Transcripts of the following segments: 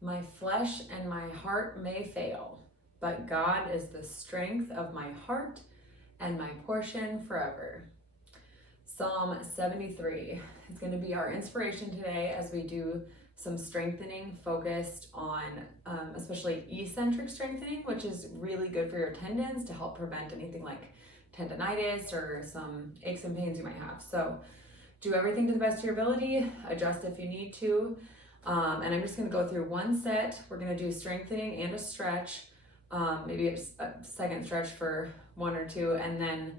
My flesh and my heart may fail, but God is the strength of my heart and my portion forever. Psalm 73 is going to be our inspiration today as we do some strengthening focused on especially eccentric strengthening, which is really good for your tendons to help prevent anything like tendonitis or some aches and pains you might have. So do everything to the best of your ability, adjust if you need to. And I'm just going to go through one set. We're going to do strengthening and a stretch, maybe a second stretch for one or two, and then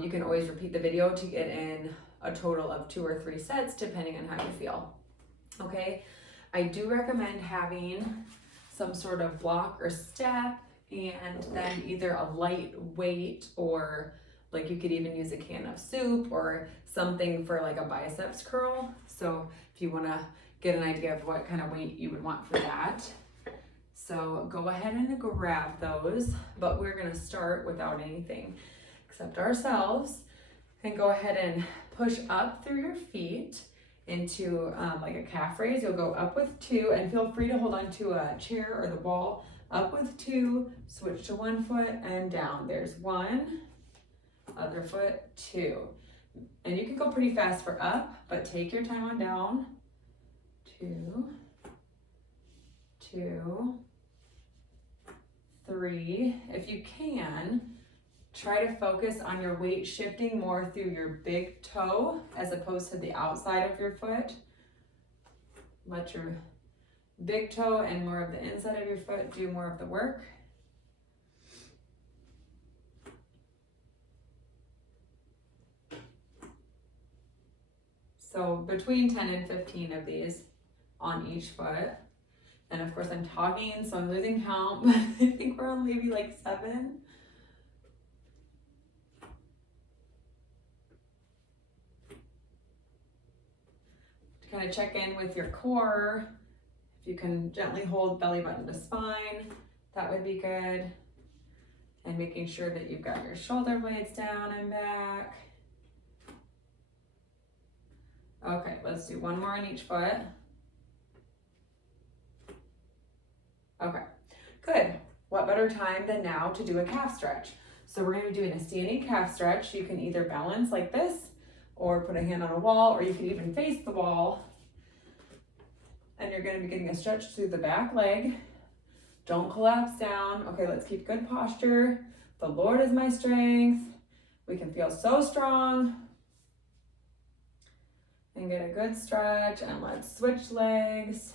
you can always repeat the video to get in a total of 2 or 3 sets depending on how you feel. Okay, I do recommend having some sort of block or step, and then either a light weight, or like you could even use a can of soup or something for like a biceps curl. So if you want to get an idea of what kind of weight you would want for that. So go ahead and grab those, but we're going to start without anything except ourselves, and go ahead and push up through your feet into like a calf raise. You'll go up with 2, and feel free to hold on to a chair or the wall. Up with 2, switch to 1 foot and down. There's 1, other foot, 2. And you can go pretty fast for up, but take your time on down. 2, 2, 3. If you can, try to focus on your weight shifting more through your big toe as opposed to the outside of your foot. Let your big toe and more of the inside of your foot do more of the work. So between 10 and 15 of these on each foot. And of course I'm talking, so I'm losing count, but I think we're on maybe like 7. To kind of check in with your core, if you can gently hold belly button to spine, that would be good. And making sure that you've got your shoulder blades down and back. Okay, let's do 1 more on each foot. Okay, good. What better time than now to do a calf stretch? So we're going to be doing a standing calf stretch. You can either balance like this, or put a hand on a wall, or you can even face the wall. And you're going to be getting a stretch through the back leg. Don't collapse down. Okay, let's keep good posture. The Lord is my strength. We can feel so strong. And get a good stretch, and let's switch legs.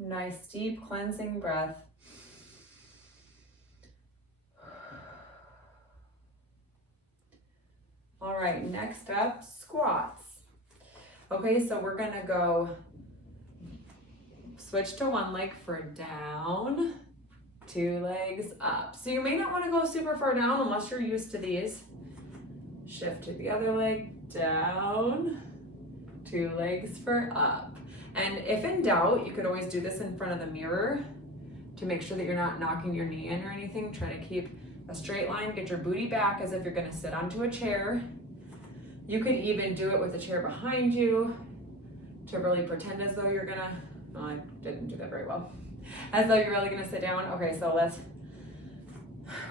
Nice deep cleansing breath. All right, next up, squats. Okay, so we're gonna go switch to 1 leg for down, 2 legs up. So you may not want to go super far down unless you're used to these. Shift to the other leg, down, 2 legs for up. And if in doubt, you could always do this in front of the mirror to make sure that you're not knocking your knee in or anything. Try to keep a straight line, get your booty back as if you're gonna sit onto a chair. You could even do it with a chair behind you to really pretend as though you're gonna, oh, I didn't do that very well. As though you're really gonna sit down. Okay, so let's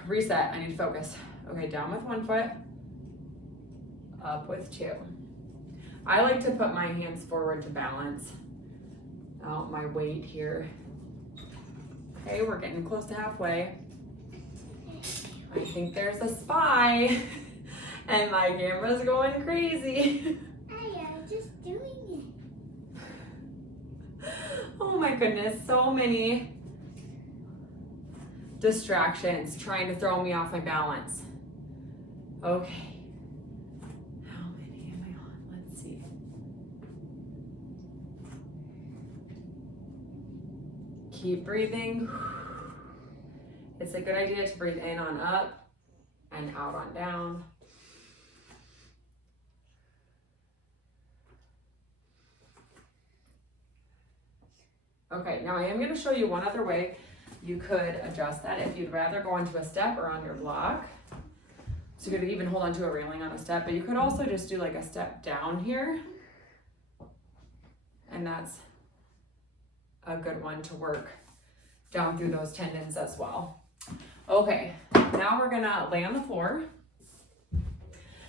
reset. I need to focus. Okay, down with 1 foot, up with 2. I like to put my hands forward to balance out my weight here. Okay, we're getting close to halfway. I think there's a spy, and my camera's going crazy. I'm just doing it. Oh my goodness, so many distractions trying to throw me off my balance. Okay. How many am I on? Let's see. Keep breathing. It's a good idea to breathe in on up and out on down. Okay, now I am going to show you one other way you could adjust that if you'd rather go into a step or on your block. So you could even hold onto a railing on a step, but you could also just do like a step down here. And that's a good one to work down through those tendons as well. Okay, now we're gonna lay on the floor.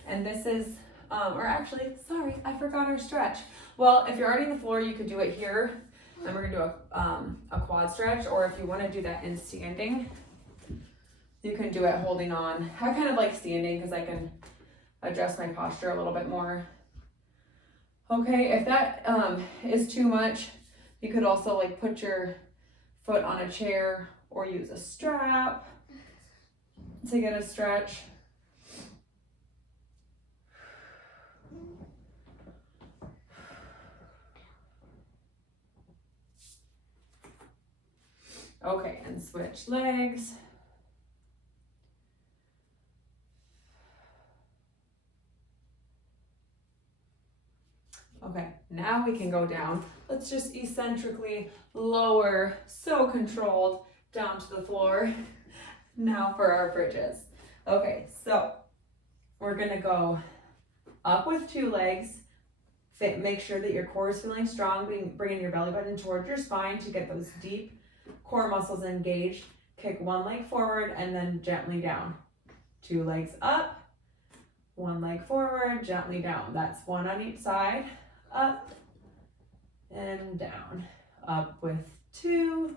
And this is, or actually, sorry, I forgot our stretch. Well, if you're already on the floor, you could do it here. And we're gonna do a quad stretch, or if you wanna do that in standing, you can do it holding on. I kind of like standing because I can adjust my posture a little bit more. Okay, if that is too much, you could also like put your foot on a chair or use a strap to get a stretch. Okay, and switch legs. Okay, now we can go down. Let's just eccentrically lower, so controlled, down to the floor. Now for our bridges. Okay, so we're gonna go up with 2 legs. Make sure that your core is feeling strong, bringing your belly button towards your spine to get those deep core muscles engaged. Kick 1 leg forward and then gently down. 2 legs up, 1 leg forward, gently down. That's 1 on each side. Up and down. Up with 2,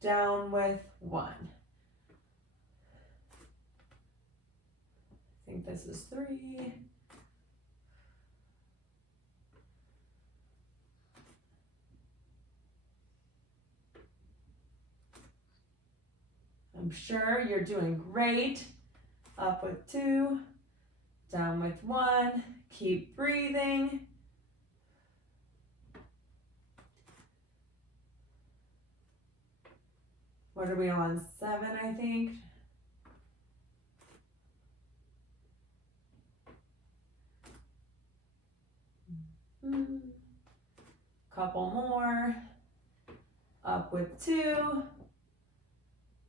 down with 1. I think this is 3. I'm sure you're doing great. Up with 2, down with 1. Keep breathing. What are we on? 7, I think. Couple more. Up with 2.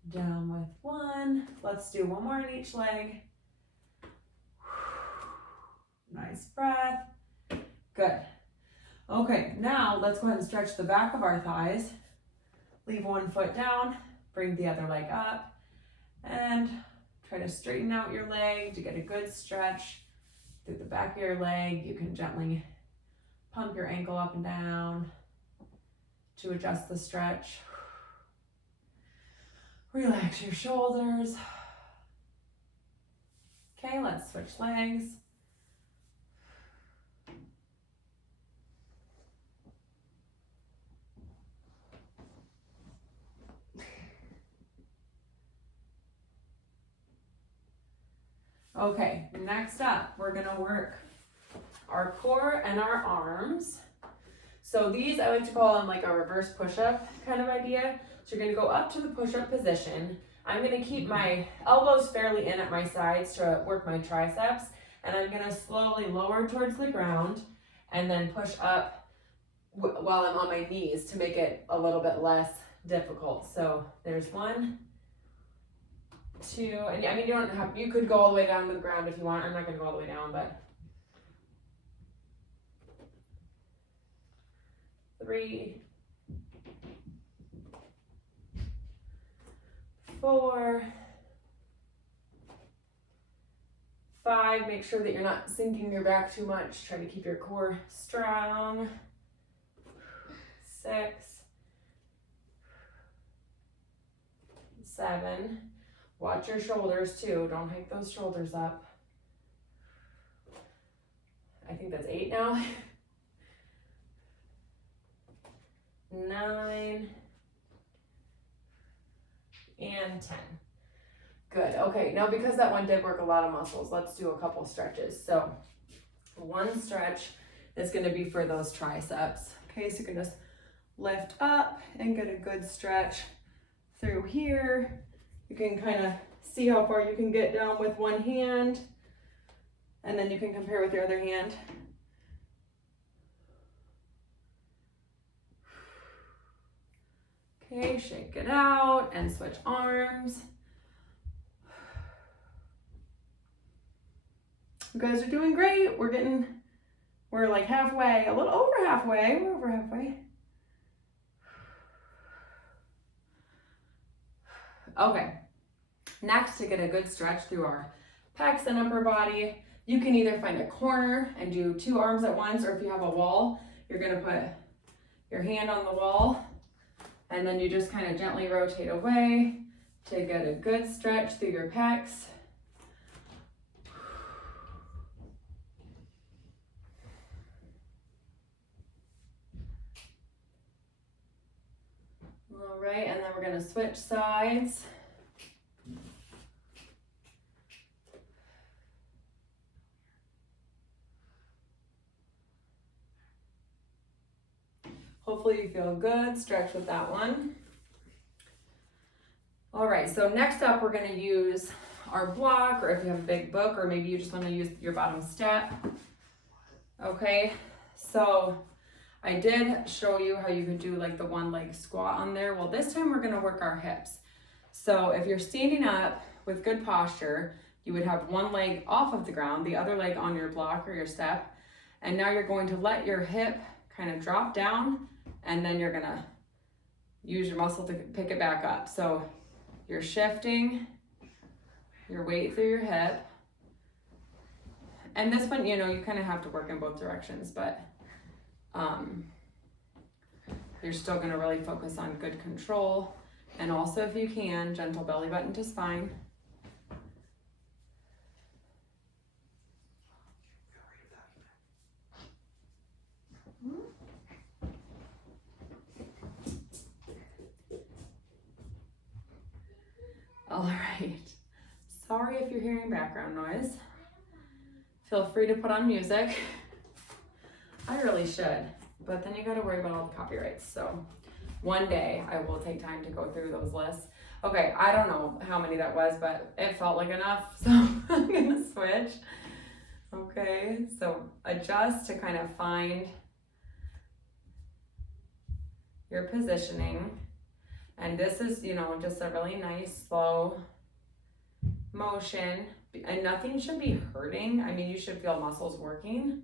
Down with 1. Let's do 1 more on each leg. Nice breath. Good. Okay, now let's go ahead and stretch the back of our thighs. Leave 1 foot down, bring the other leg up, and try to straighten out your leg to get a good stretch through the back of your leg. You can gently pump your ankle up and down to adjust the stretch. Relax your shoulders. Okay, let's switch legs. Okay, next up, we're gonna work our core and our arms. So these, I like to call them like a reverse push-up kind of idea. So you're gonna go up to the push-up position. I'm gonna keep my elbows fairly in at my sides to work my triceps, and I'm gonna slowly lower towards the ground and then push up while I'm on my knees to make it a little bit less difficult. So there's 1, 2, and I mean, you could go all the way down to the ground if you want. I'm not gonna go all the way down, but 3, 4, 5. Make sure that you're not sinking your back too much. Try to keep your core strong. 6, 7. Watch your shoulders too. Don't hike those shoulders up. I think that's 8 now. 9 and 10. Good. Okay, now because that one did work a lot of muscles, let's do a couple stretches. So 1 stretch is going to be for those triceps. Okay, so you can just lift up and get a good stretch through here. You can kind of see how far you can get down with 1 hand, and then you can compare with your other hand. Okay, shake it out and switch arms. You guys are doing great. We're like halfway, a little over halfway. We're over halfway. Okay. Next, to get a good stretch through our pecs and upper body, you can either find a corner and do 2 arms at once, or if you have a wall, you're gonna put your hand on the wall, and then you just kind of gently rotate away to get a good stretch through your pecs. All right, and then we're gonna switch sides. Hopefully you feel good, stretch with that one. All right, so next up we're gonna use our block, or if you have a big book, or maybe you just wanna use your bottom step. Okay, so I did show you how you could do like the 1 leg squat on there. Well, this time we're gonna work our hips. So if you're standing up with good posture, you would have 1 leg off of the ground, the other leg on your block or your step. And now you're going to let your hip kind of drop down, and then you're gonna use your muscle to pick it back up. So you're shifting your weight through your hip. And this one, you know, you kind of have to work in both directions, but you're still gonna really focus on good control. And also, if you can, gentle belly button to spine. All right, sorry if you're hearing background noise. Feel free to put on music. I really should, but then you gotta worry about all the copyrights. So one day I will take time to go through those lists. Okay, I don't know how many that was, but it felt like enough, so I'm gonna switch. Okay, so adjust to kind of find your positioning. And this is, you know, just a really nice, slow motion. And nothing should be hurting. I mean, you should feel muscles working.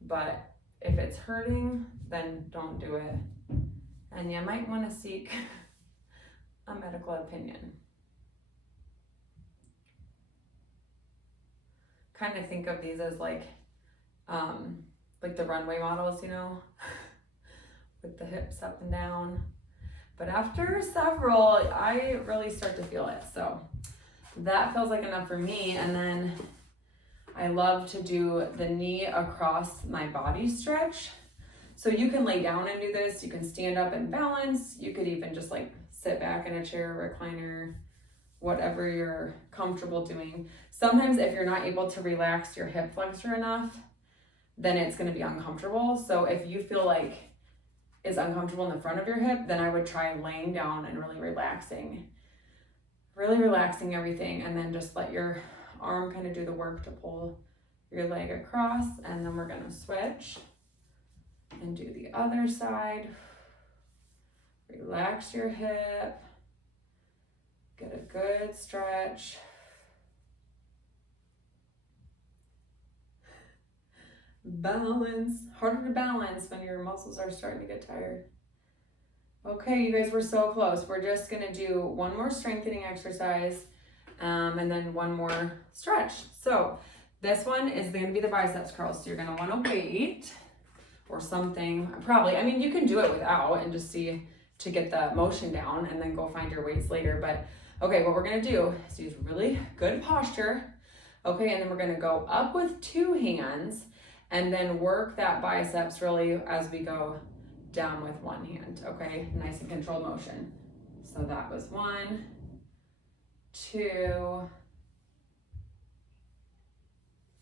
But if it's hurting, then don't do it. And you might want to seek a medical opinion. Kind of think of these as like the runway models, you know, with the hips up and down. But after several, I really start to feel it. So that feels like enough for me. And then I love to do the knee across my body stretch. So you can lay down and do this. You can stand up and balance. You could even just like sit back in a chair, recliner, whatever you're comfortable doing. Sometimes if you're not able to relax your hip flexor enough, then it's going to be uncomfortable. So if you feel like it's uncomfortable in the front of your hip, then I would try laying down and really relaxing everything, and then just let your arm kind of do the work to pull your leg across. And then we're going to switch and do the other side. Relax your hip, get a good stretch. Balance. Harder to balance when your muscles are starting to get tired. Okay, you guys, were so close. We're just gonna do one more strengthening exercise and then one more stretch. So this one is gonna be the biceps curls. So you're gonna wanna wait or something, probably. I mean, you can do it without and just see to get the motion down and then go find your weights later. But okay, what we're gonna do is use really good posture. Okay, and then we're gonna go up with 2 hands and then work that biceps really as we go down with 1 hand. Okay, nice and controlled motion. So that was 1, 2,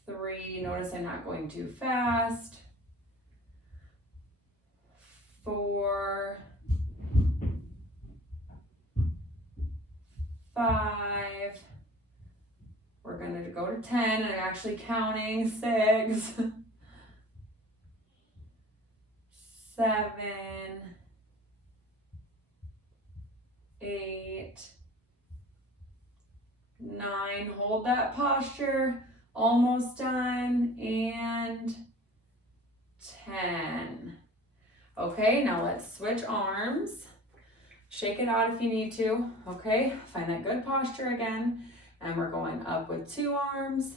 3. Notice I'm not going too fast. 4, 5. We're gonna go to 10, and I'm actually counting. 6, 7, 8, 9, 9, hold that posture, almost done, and 10. Okay, now let's switch arms. Shake it out if you need to, okay? Find that good posture again, and we're going up with 2 arms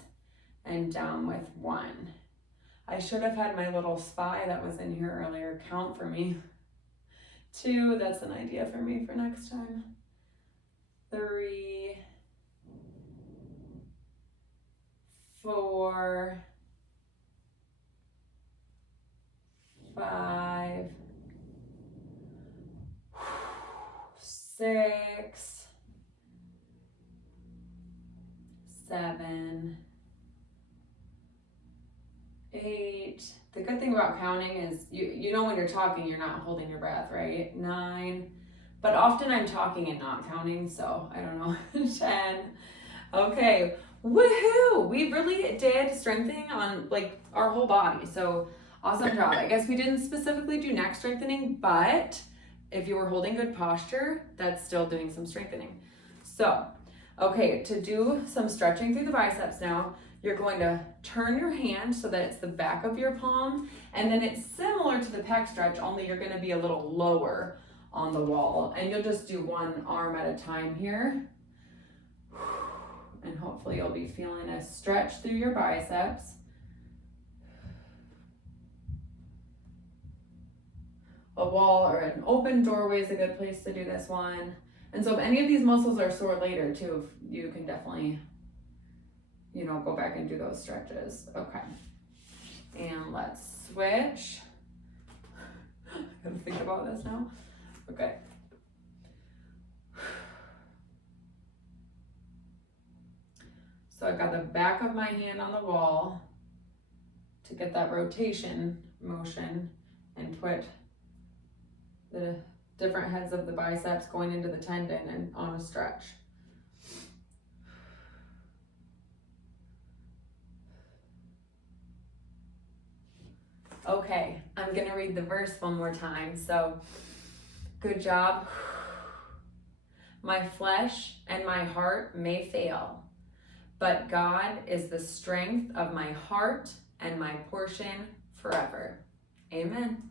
and down with 1. I should have had my little spy that was in here earlier count for me. 2, that's an idea for me for next time. 3, 4, 5, 6, 7, 8. The good thing about counting is you know when you're talking, you're not holding your breath, right? 9. But often I'm talking and not counting, so I don't know. 10. Okay, woohoo! We really did strengthening on like our whole body, so awesome job. I guess we didn't specifically do neck strengthening, but if you were holding good posture, that's still doing some strengthening. So, okay, to do some stretching through the biceps now, you're going to turn your hand so that it's the back of your palm, and then it's similar to the pec stretch, only you're gonna be a little lower on the wall, and you'll just do one arm at a time here. And hopefully you'll be feeling a stretch through your biceps. A wall or an open doorway is a good place to do this one. And so if any of these muscles are sore later too, you can definitely, go back and do those stretches. Okay. And let's switch. I gotta think about this now. Okay. So I've got the back of my hand on the wall to get that rotation motion and put the different heads of the biceps going into the tendon and on a stretch. Okay, I'm gonna read the verse one more time. So, good job. My flesh and my heart may fail, but God is the strength of my heart and my portion forever. Amen.